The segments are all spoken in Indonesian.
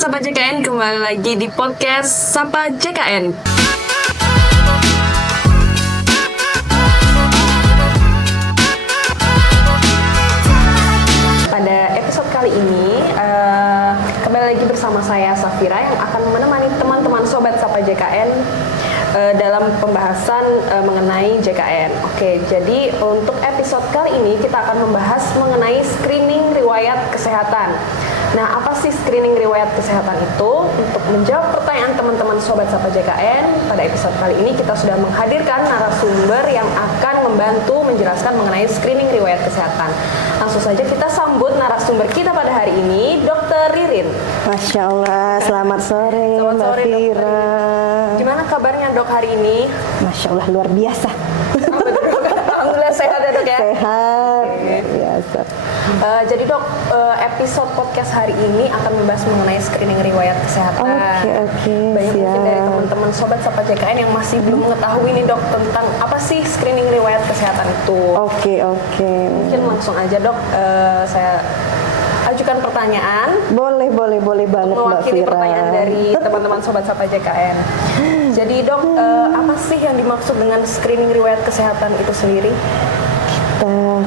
Sobat Sapa JKN, kembali lagi di podcast Sapa JKN. Pada episode kali ini, kembali lagi bersama saya Safira yang akan menemani teman-teman Sobat Sapa JKN dalam pembahasan mengenai JKN. Oke, jadi untuk episode kali ini kita akan membahas mengenai screening riwayat kesehatan. Nah, apa sih screening riwayat kesehatan itu? Untuk menjawab pertanyaan teman-teman Sobat Sapa JKN, pada episode kali ini kita sudah menghadirkan narasumber yang akan membantu menjelaskan mengenai screening riwayat kesehatan. Langsung saja kita sambut narasumber kita pada hari ini, Dr. Ririn. Masya Allah, selamat sore Mbak Fira. Gimana kabarnya dok hari ini? Masya Allah, luar biasa. Alhamdulillah sehat ya dok ya? Sehat, biasa. Jadi dok, episode podcast hari ini akan membahas mengenai screening riwayat kesehatan. Oke, Banyak siap. mungkin dari teman-teman Sobat Sapa JKN yang masih belum mengetahui nih dok tentang apa sih screening riwayat kesehatan itu. Oke. Mungkin langsung aja dok, saya ajukan pertanyaan. Boleh banget Mbak Mewakili Fira. pertanyaan dari teman-teman Sobat Sapa JKN. Jadi dok, apa sih yang dimaksud dengan screening riwayat kesehatan itu sendiri?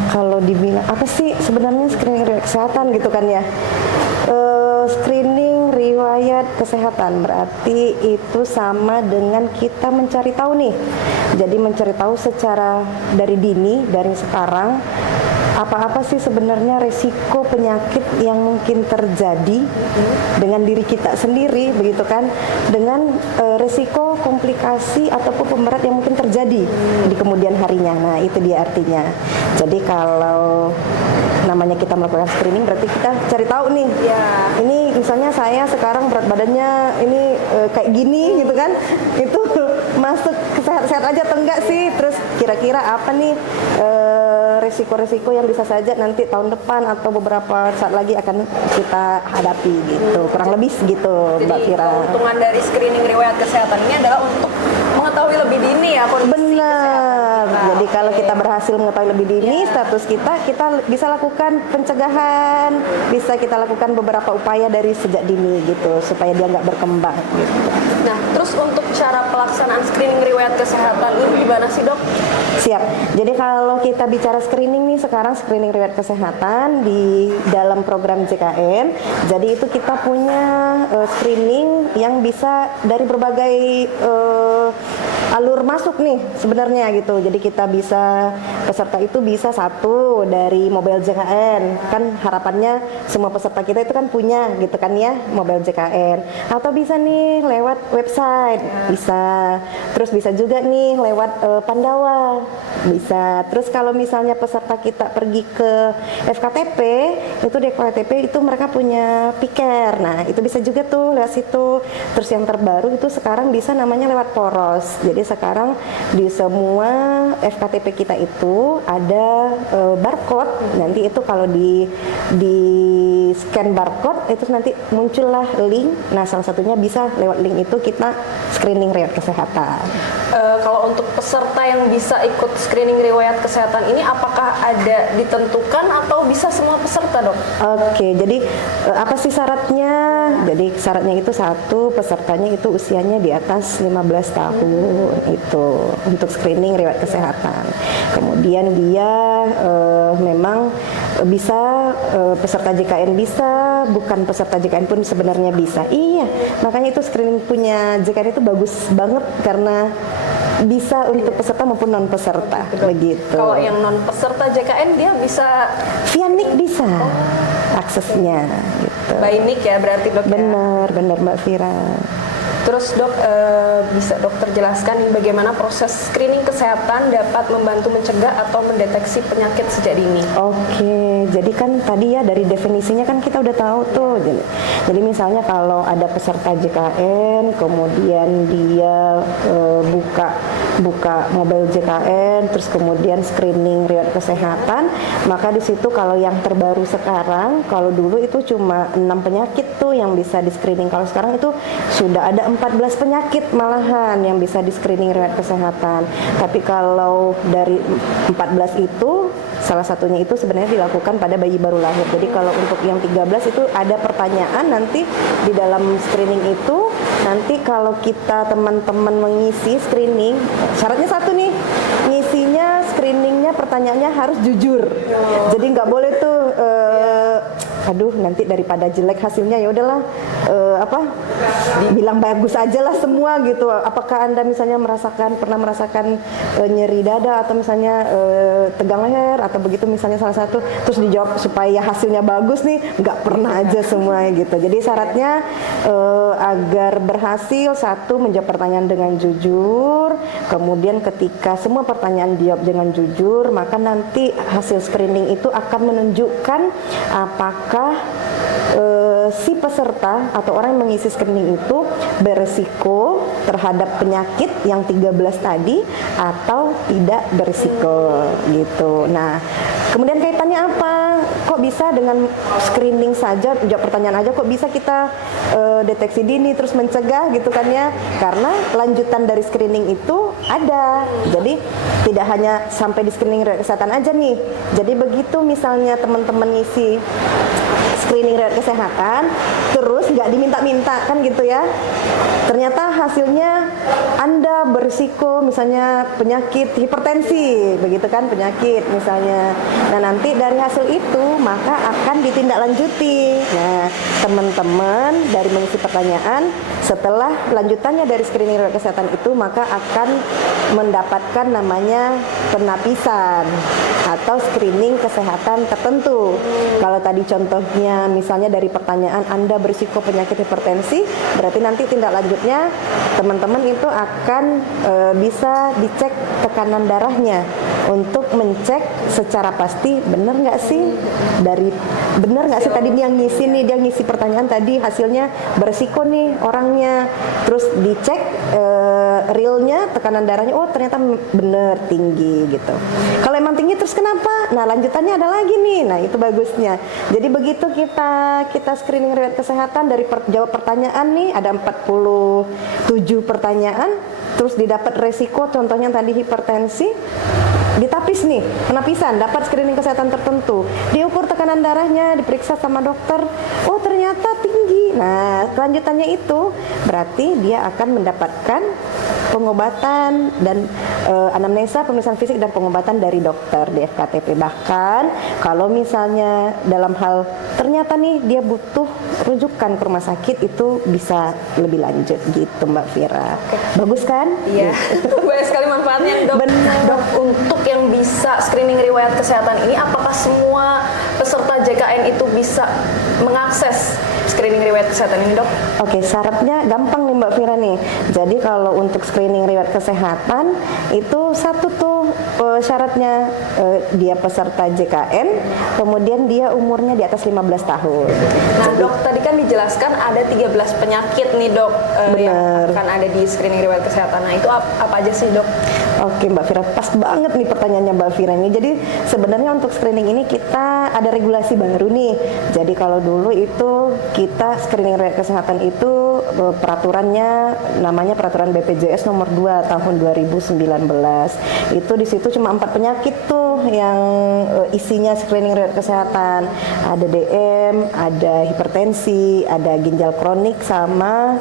Kalau dibilang apa sih sebenarnya screening riwayat kesehatan gitu kan ya? Screening riwayat kesehatan berarti itu sama dengan kita mencari tahu nih. Jadi mencari tahu secara dari dini, dari sekarang apa-apa sih sebenarnya resiko penyakit yang mungkin terjadi dengan diri kita sendiri, begitu kan, dengan resiko komplikasi ataupun pemberat yang mungkin terjadi di kemudian harinya. Nah, itu dia artinya. Jadi kalau namanya kita melakukan screening berarti kita cari tahu nih, ini misalnya saya sekarang berat badannya ini kayak gini gitu kan, itu masuk sehat-sehat aja atau enggak sih, terus kira-kira apa nih resiko-resiko yang bisa saja nanti tahun depan atau beberapa saat lagi akan kita hadapi gitu, kurang lebih segitu Mbak Fira. Jadi keuntungan dari screening riwayat kesehatan ini adalah untuk mengetahui lebih dini ya kondisi Benar. kesehatan. Jadi kalau kita berhasil mengetahui lebih dini status kita bisa lakukan pencegahan, bisa kita lakukan beberapa upaya dari sejak dini gitu supaya dia nggak berkembang gitu. Nah, terus untuk cara pelaksanaan screening riwayat kesehatan ini gimana sih dok? Siap. Jadi kalau kita bicara screening nih sekarang screening riwayat kesehatan di dalam program JKN. Jadi itu kita punya screening yang bisa dari berbagai alur masuk nih sebenarnya gitu. Jadi kita bisa peserta itu bisa satu dari mobile JKN. Kan harapannya semua peserta kita itu kan punya gitu kan ya mobile JKN. Atau bisa nih lewat website, bisa. Terus bisa juga nih lewat Pandawa. Bisa. Terus kalau misalnya peserta kita pergi ke FKTP, itu di FKTP itu mereka punya piker. Nah, itu bisa juga tuh lewat situ. Terus yang terbaru itu sekarang bisa namanya lewat poros. Jadi sekarang di semua FKTP kita itu ada barcode. Nanti itu kalau di scan barcode itu nanti muncullah link. Nah, salah satunya bisa lewat link itu kita screening riwayat kesehatan. Kalau untuk peserta yang bisa ikut screening riwayat kesehatan ini apakah ada ditentukan atau bisa semua peserta dok? Oke, jadi apa sih syaratnya? Jadi syaratnya itu satu, pesertanya itu usianya di atas 15 tahun itu untuk screening riwayat kesehatan. Kemudian dia memang bisa peserta JKN bisa, bukan peserta JKN pun sebenarnya bisa. Iya, makanya itu screening punya JKN itu bagus banget karena bisa untuk peserta maupun non peserta begitu. Kalau yang non peserta JKN dia bisa via NIK bisa aksesnya gitu. by NIK ya berarti dok ya? Benar Mbak Fira. Terus dok, bisa dokter jelaskan nih bagaimana proses screening kesehatan dapat membantu mencegah atau mendeteksi penyakit sejak dini? Oke, jadi kan tadi ya dari definisinya kan kita udah tahu tuh. Jadi misalnya kalau ada peserta JKN, kemudian dia buka buka mobile JKN, terus kemudian screening riwayat kesehatan, maka di situ kalau yang terbaru sekarang, kalau dulu itu cuma 6 penyakit tuh yang bisa di screening. Kalau sekarang itu sudah ada 14 penyakit malahan yang bisa di screening riwayat kesehatan. Tapi kalau dari 14 itu salah satunya itu sebenarnya dilakukan pada bayi baru lahir. Jadi kalau untuk yang 13 itu ada pertanyaan nanti di dalam screening itu, nanti kalau kita teman-teman mengisi screening, syaratnya satu nih, ngisinya screeningnya pertanyaannya harus jujur. Jadi nggak boleh tuh aduh nanti daripada jelek hasilnya ya udahlah bilang bagus aja lah semua gitu. Apakah Anda misalnya pernah merasakan nyeri dada atau misalnya tegang leher atau begitu misalnya salah satu, terus dijawab supaya hasilnya bagus nih, nggak pernah aja semua gitu. Jadi syaratnya agar berhasil, satu, menjawab pertanyaan dengan jujur, kemudian ketika semua pertanyaan dijawab dengan jujur, maka nanti hasil screening itu akan menunjukkan apakah si peserta atau orang yang mengisi screening itu beresiko terhadap penyakit yang 13 tadi atau tidak beresiko gitu. Nah, kemudian kaitannya apa? Kok bisa dengan screening saja, jawab pertanyaan aja kok bisa kita deteksi dini terus mencegah gitu kan ya? Karena lanjutan dari screening itu ada. Jadi tidak hanya sampai di screening riwayat kesehatan aja nih. Jadi begitu misalnya teman-teman ngisi screening riwayat kesehatan terus nggak diminta-minta kan gitu ya, ternyata hasilnya Anda berisiko misalnya penyakit hipertensi begitu kan, penyakit misalnya. Nah nanti dari hasil itu maka akan ditindaklanjuti. Nah teman-teman dari mengisi pertanyaan setelah lanjutannya dari screening riwayat kesehatan itu maka akan mendapatkan namanya penapisan atau screening kesehatan tertentu. Kalau tadi contohnya misalnya dari pertanyaan Anda berisiko penyakit hipertensi, berarti nanti tindak lanjutnya teman-teman itu akan bisa dicek tekanan darahnya untuk mencek secara pasti benar nggak sih sih tadi dia ngisi pertanyaan tadi hasilnya berisiko nih orangnya, terus dicek realnya tekanan darahnya, oh ternyata bener tinggi gitu. Kalau emang tinggi terus kenapa? Nah lanjutannya ada lagi nih. Nah itu bagusnya. Jadi begitu kita screening riwayat kesehatan dari jawab pertanyaan nih ada 47 pertanyaan, terus didapat resiko contohnya tadi hipertensi, ditapis nih, penapisan, dapat screening kesehatan tertentu, diukur tekanan darahnya, diperiksa sama dokter, oh ternyata tinggi. Nah kelanjutannya itu berarti dia akan mendapatkan pengobatan dan anamnesa, pemeriksaan fisik dan pengobatan dari dokter di FKTP. Bahkan kalau misalnya dalam hal ternyata nih dia butuh rujukan ke rumah sakit, itu bisa lebih lanjut gitu Mbak Vira. Bagus kan? Iya. Banyak sekali manfaatnya dok. Benar. Dok, untuk yang bisa screening riwayat kesehatan ini, apakah semua peserta JKN itu bisa mengakses screening riwayat kesehatan ini dok? Oke, syaratnya gampang nih Mbak Vira nih. Jadi kalau untuk screening riwayat kesehatan itu satu tuh syaratnya dia peserta JKN, kemudian dia umurnya di atas 15 tahun. Nah dok, tadi kan dijelaskan ada 13 penyakit nih dok yang akan ada di screening riwayat kesehatan. Nah itu apa aja sih dok? Oke Mbak Vira, pas banget nih pertanyaannya Mbak Vira ini. Jadi sebenarnya untuk screening ini kita ada regulasi baru nih. Jadi kalau dulu itu kita screening riwayat kesehatan itu peraturannya namanya peraturan BPJS nomor 2 tahun 2019. Itu di situ cuma 4 penyakit tuh yang isinya screening riwayat kesehatan. Ada DM, ada hipertensi, ada ginjal kronik sama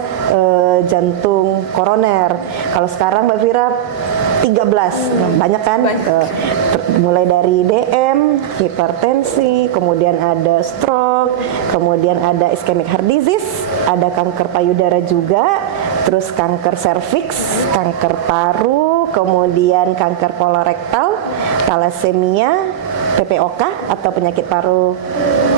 jantung koroner. Kalau sekarang Mbak Vira 13, banyak kan? Mulai dari DM, hipertensi, kemudian ada stroke, kemudian ada ischemic heart disease, ada kanker payudara juga, terus kanker serviks, kanker paru, kemudian kanker kolorektal, thalassemia, PPOK atau penyakit paru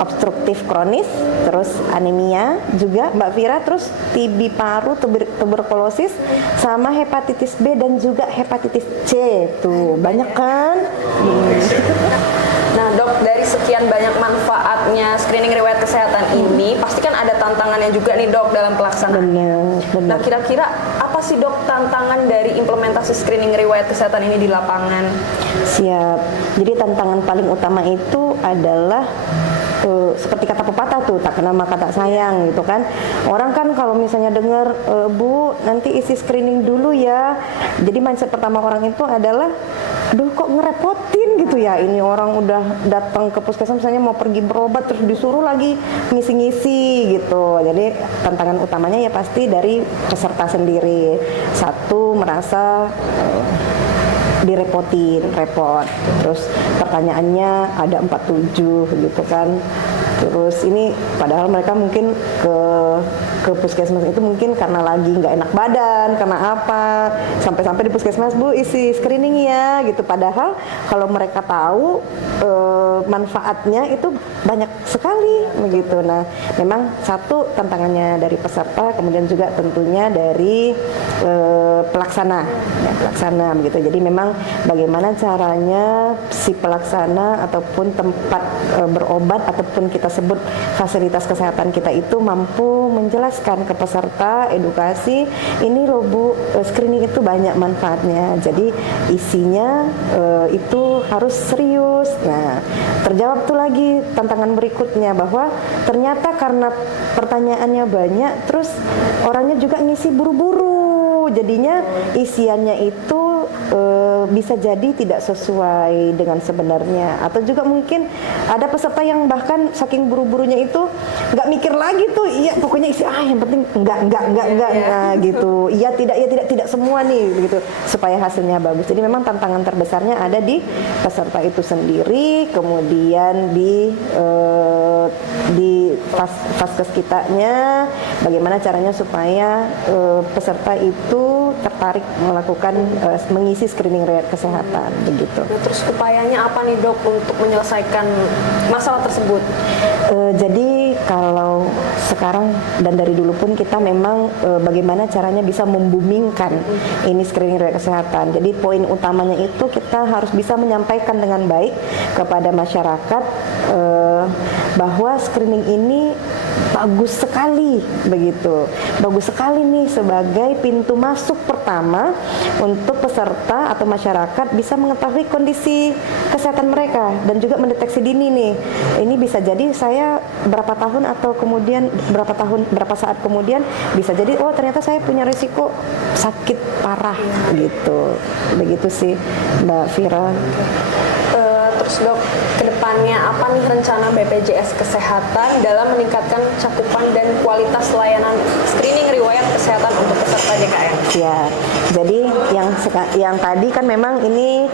obstruktif kronis, terus anemia juga Mbak Vira, terus TB paru, tuberkulosis, sama hepatitis B dan juga hepatitis C. Tuh, banyak kan? Nah dok, dari sekian banyak manfaatnya screening riwayat kesehatan ini, ini pasti kan ada tantangannya juga nih dok dalam pelaksanaan. Benar. Nah kira-kira apa sih dok tantangan dari implementasi screening riwayat kesehatan ini di lapangan? Siap. Jadi tantangan paling utama itu adalah seperti kata pepatah tuh, tak kenal maka tak sayang gitu kan. Orang kan kalau misalnya dengar Bu nanti isi screening dulu ya, jadi mindset pertama orang itu adalah aduh kok ngerepotin gitu ya, ini orang udah datang ke puskesmas misalnya mau pergi berobat terus disuruh lagi ngisi-ngisi gitu. Jadi tantangan utamanya ya pasti dari peserta sendiri. Satu, merasa direpotin, repot. Terus pertanyaannya ada 47 gitu kan. Terus ini padahal mereka mungkin ke puskesmas itu mungkin karena lagi nggak enak badan, karena apa, sampai-sampai di puskesmas Bu isi screening ya gitu. Padahal kalau mereka tahu manfaatnya itu banyak sekali begitu. Nah memang satu tantangannya dari peserta, kemudian juga tentunya dari pelaksana begitu. Jadi memang bagaimana caranya si pelaksana ataupun tempat berobat ataupun kita sebut fasilitas kesehatan kita itu mampu menjelaskan ke peserta edukasi, ini loh Bu, screening itu banyak manfaatnya. Jadi isinya itu harus serius. Nah, terjawab tuh lagi tantangan berikutnya bahwa ternyata karena pertanyaannya banyak, terus orangnya juga ngisi buru-buru, jadinya isiannya itu bisa jadi tidak sesuai dengan sebenarnya. Atau juga mungkin ada peserta yang bahkan saking buru-burunya itu nggak mikir lagi tuh, iya pokoknya isi yang penting enggak nah, gitu. Iya tidak semua nih begitu supaya hasilnya bagus. Jadi memang tantangan terbesarnya ada di peserta itu sendiri, kemudian di vaskes kitanya bagaimana caranya supaya peserta itu tertarik melakukan mengisi screening riwayat kesehatan begitu. Nah, terus upayanya apa nih dok untuk menyelesaikan masalah tersebut? Jadi kalau sekarang dan dari dulu pun kita memang bagaimana caranya bisa membumingkan ini screening riwayat kesehatan. Jadi poin utamanya itu kita harus bisa menyampaikan dengan baik kepada masyarakat bahwa screening ini bagus sekali begitu. Bagus sekali nih sebagai pintu masuk pertama untuk peserta atau masyarakat bisa mengetahui kondisi kesehatan mereka dan juga mendeteksi dini nih. Ini bisa jadi saya berapa tahun atau kemudian berapa saat kemudian bisa jadi oh ternyata saya punya risiko sakit parah gitu. Begitu sih Mbak Vira. Terus dok, kedepannya apa nih rencana BPJS Kesehatan dalam meningkatkan cakupan dan kualitas layanan screening riwayat kesehatan untuk peserta JKN? Ya, jadi yang tadi kan memang ini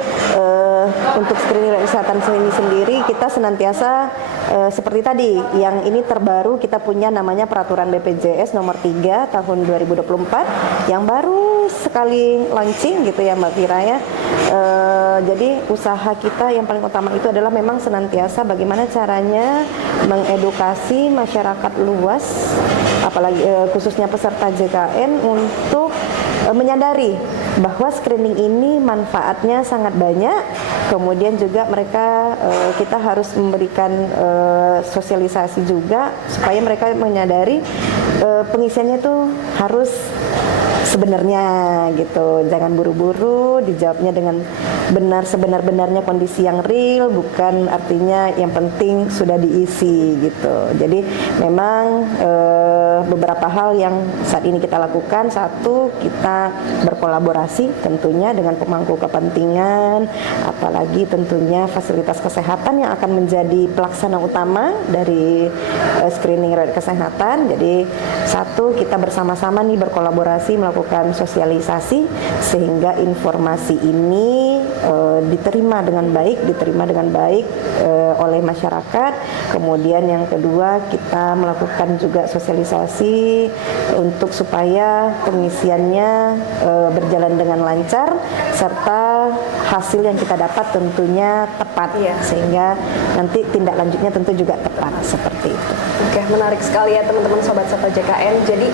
untuk screening riwayat kesehatan ini sendiri kita senantiasa seperti tadi, yang ini terbaru kita punya namanya Peraturan BPJS nomor 3 tahun 2024 yang baru sekali launching gitu ya Mbak Vira ya. Jadi usaha kita yang paling utama itu adalah memang senantiasa bagaimana caranya mengedukasi masyarakat luas, apalagi khususnya peserta JKN untuk menyadari bahwa screening ini manfaatnya sangat banyak. Kemudian juga mereka kita harus memberikan sosialisasi juga supaya mereka menyadari pengisiannya itu harus sebenarnya gitu, jangan buru-buru, dijawabnya dengan benar sebenar-benarnya kondisi yang real, bukan artinya yang penting sudah diisi gitu. Jadi memang beberapa hal yang saat ini kita lakukan, satu kita berkolaborasi tentunya dengan pemangku kepentingan, apalagi tentunya fasilitas kesehatan yang akan menjadi pelaksana utama dari screening riwayat kesehatan. Jadi satu kita bersama-sama nih berkolaborasi melakukan sosialisasi sehingga informasi ini diterima dengan baik oleh masyarakat. Kemudian yang kedua kita melakukan juga sosialisasi untuk supaya pengisiannya berjalan dengan lancar serta hasil yang kita dapat tentunya tepat, Iya. sehingga nanti tindak lanjutnya tentu juga tepat seperti itu. Oke, menarik sekali ya teman-teman Sobat Sapa JKN. Jadi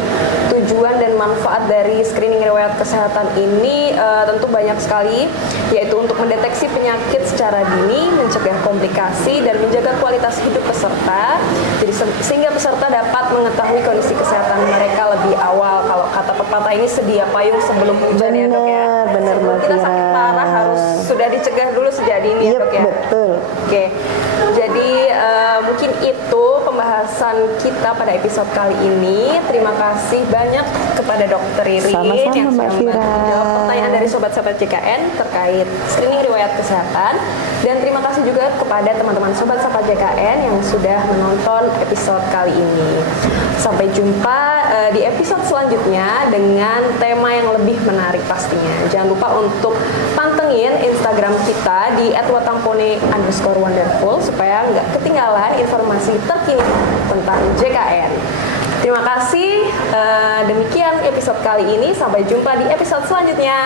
tujuan dan manfaat dari screening riwayat kesehatan ini tentu banyak sekali, yaitu untuk mendeteksi penyakit secara dini, mencegah komplikasi, dan menjaga kualitas hidup peserta. Jadi sehingga peserta dapat mengetahui kondisi kesehatan mereka lebih awal. Kalau kata pepatah ini sedia payung sebelum hujan ya dok ya. Benar, Sebelum kita Mbak sakit Fira. parah harus sudah dicegah dulu sejak dini ya Iya, dok ya. betul. Oke, jadi mungkin itu pembahasan kita pada episode kali ini. Terima kasih banyak kepada Dokter Ririn Sama-sama, yang Mbak sudah Fira. menjawab pertanyaan dari sobat-sobat JKN terkait screening riwayat kesehatan. Dan terima kasih juga kepada teman-teman sobat Sapa JKN yang sudah menonton episode kali ini. Sampai jumpa di episode selanjutnya dengan tema yang lebih menarik pastinya. Jangan lupa untuk pantengin Instagram kita di @watampone_wonderful supaya nggak ketinggalan informasi terkini tentang JKN. Terima kasih. Demikian episode kali ini. Sampai jumpa di episode selanjutnya.